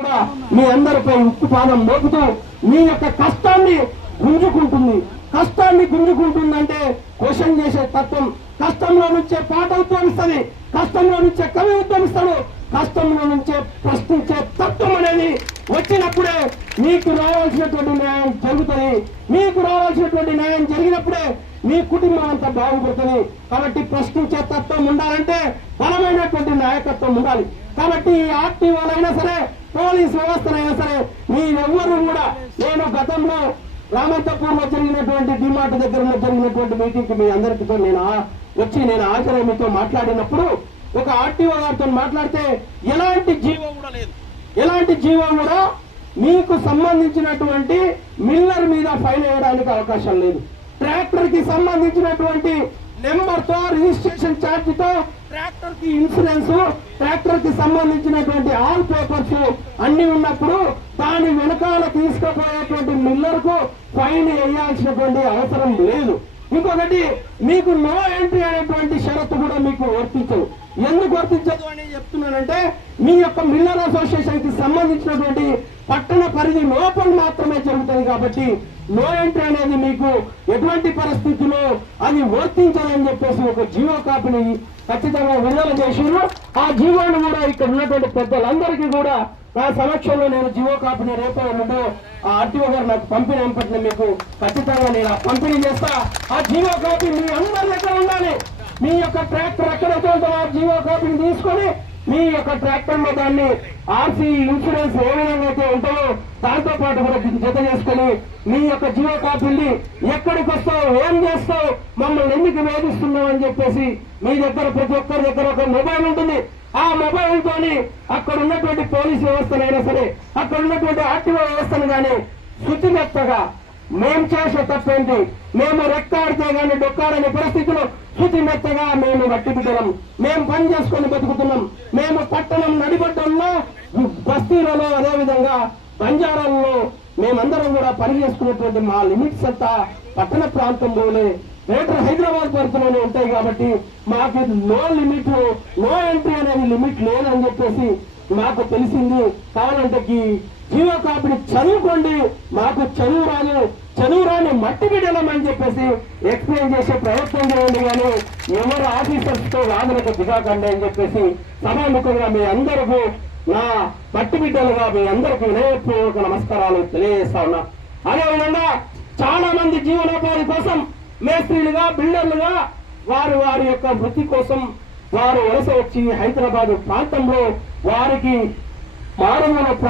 కూడా మీ అందరిపై ఉక్కు పాదం మోపుతూ మీ యొక్క కష్టాన్ని గుంజుకుంటుందంటే క్వశ్చన్ చేసే తత్వం, కష్టంలో నుంచే పాట ఉద్యమిస్తుంది, కష్టంలో నుంచే కవి ఉద్యమిస్తాడు, కష్టంలో నుంచే ప్రశ్నించే తత్వం అనేది వచ్చినప్పుడే మీకు రావాల్సినటువంటి న్యాయం జరుగుతుంది. మీకు రావాల్సినటువంటి న్యాయం జరిగినప్పుడే మీ కుటుంబం అంతా బాగుపడుతుంది. కాబట్టి ప్రశ్నించే తత్వం ఉండాలంటే బలమైనటువంటి నాయకత్వం ఉండాలి. కాబట్టి ఈ ఆర్టీఓలైనా సరే, పోలీస్ వ్యవస్థనైనా సరే, మీరెవ్వరూ కూడా, నేను గతంలో రామంతపూర్లో జరిగినటువంటి డిమార్ట్ దగ్గర జరిగినటువంటి మీటింగ్ కి మీ అందరితో నేను హాజరై మీతో మాట్లాడినప్పుడు ఒక ఆర్టీఓ గారితో మాట్లాడితే ఎలాంటి జీవో కూడా మీకు సంబంధించినటువంటి మిల్లర్ మీద ఫైన్ వేయడానికి అవకాశం లేదు. ట్రాక్టర్ కి సంబంధించినటువంటి నెంబర్ తో, రిజిస్ట్రేషన్ ఛార్జ్ తో, ట్రాక్టర్ కి ఇన్సూరెన్స్, ట్రాక్టర్ కి సంబంధించినటువంటి ఆల్ పేపర్స్ అన్ని ఉన్నప్పుడు దాని వెనకాల తీసుకుపోయేటువంటి మిల్లర్ కు ఫైన్ వేయాల్సినటువంటి అవసరం లేదు. ఇంకొకటి, మీకు నో ఎంట్రీ అనేటువంటి షరతు కూడా మీకు వర్తించదు. ఎందుకు వర్తించదు అని చెప్తున్నానంటే, మీ యొక్క మిల్లర్ అసోసియేషన్ కి సంబంధించినటువంటి పట్టణ పరిధి లోపల మాత్రమే జరుగుతుంది. కాబట్టి నో ఎంట్రీ అనేది మీకు ఎటువంటి పరిస్థితుల్లో అది వర్తించదని చెప్పేసి ఒక జీవో కాపీని ఖచ్చితంగా విడుదల చేసినారు. ఆ జీవోను కూడా ఇక్కడ ఉన్నటువంటి పెద్దలందరికీ కూడా నా సమక్షంలో నేను జీవో కాపీని రేపో ఉండో ఆ ఆర్టీఓ గారు నాకు పంపిన మీకు ఖచ్చితంగా నేను పంపిణీ చేస్తా. ఆ జీవో కాపీ మీ అందరి దగ్గర ఉండాలి. మీ యొక్క ట్రాక్టర్ ఎక్కడైతే ఉంటుందో ఆ జీవో కాపీని తీసుకొని మీ యొక్క ట్రాక్టర్ లో దాన్ని ఆర్సీ, ఇన్సూరెన్స్ ఏ విధంగా అయితే ఉంటుందో దాంతో పాటు కూడా జత చేసుకుని మీ యొక్క జీవో కాపీని ఎక్కడికి వస్తావు, ఏం చేస్తావు, మమ్మల్ని ఎందుకు వేధిస్తున్నావు అని చెప్పేసి మీ దగ్గర ప్రతి ఒక్కరి దగ్గర ఒక మొబైల్ ఉంటుంది. ఆ మొబైల్ తోని అక్కడ ఉన్నటువంటి పోలీసు వ్యవస్థనైనా సరే, అక్కడ ఉన్నటువంటి ఆర్టీఓ వ్యవస్థను కానీ శుచిమెత్తగా మేము చేసే తప్పేంటి, మేము రెక్కాడితే గాని డొక్కాడనే పరిస్థితిలో శుచిమెత్తగా మేము వట్టి బిడ్డలం, మేము పని చేసుకొని బతుకుతున్నాం. మేము పట్టణం నడిబడ్డంలో, బస్తీలలో, అదేవిధంగా బంజారాల్లో మేమందరం కూడా పని చేసుకున్నటువంటి మా లిమిట్స్ అంతా పట్టణ ప్రాంతంలోనే, గ్రేటర్ హైదరాబాద్ పరిధిలోనే ఉంటాయి. కాబట్టి మాకు నో లిమిట్, నో ఎంట్రీ అనేది లిమిట్ లేదని చెప్పేసి మాకు తెలిసింది. కావాలంటే జీవో కాపీని చదువుకోండి, మాకు చదువు రాని మట్టి బిడ్డలం అని చెప్పేసి ఎక్స్ప్లెయిన్ చేసే ప్రయత్నం చేయండి, కానీ ఎవరు ఆఫీసర్స్ తో వాదనకు దిగాకండి అని చెప్పేసి సభాముఖంగా మీ అందరికీ, నా మట్టి బిడ్డలుగా మీ అందరికీ వినయపూర్వక నమస్కారాలు తెలియజేస్తా ఉన్నా. అదేవిధంగా చాలా మంది జీవనోపాధి కోసం మేస్త్రీలుగా, బిల్డర్లుగా వారి యొక్క వృత్తి కోసం వారు వలస వచ్చి హైదరాబాద్ ప్రాంతంలో వారికి మారుమూల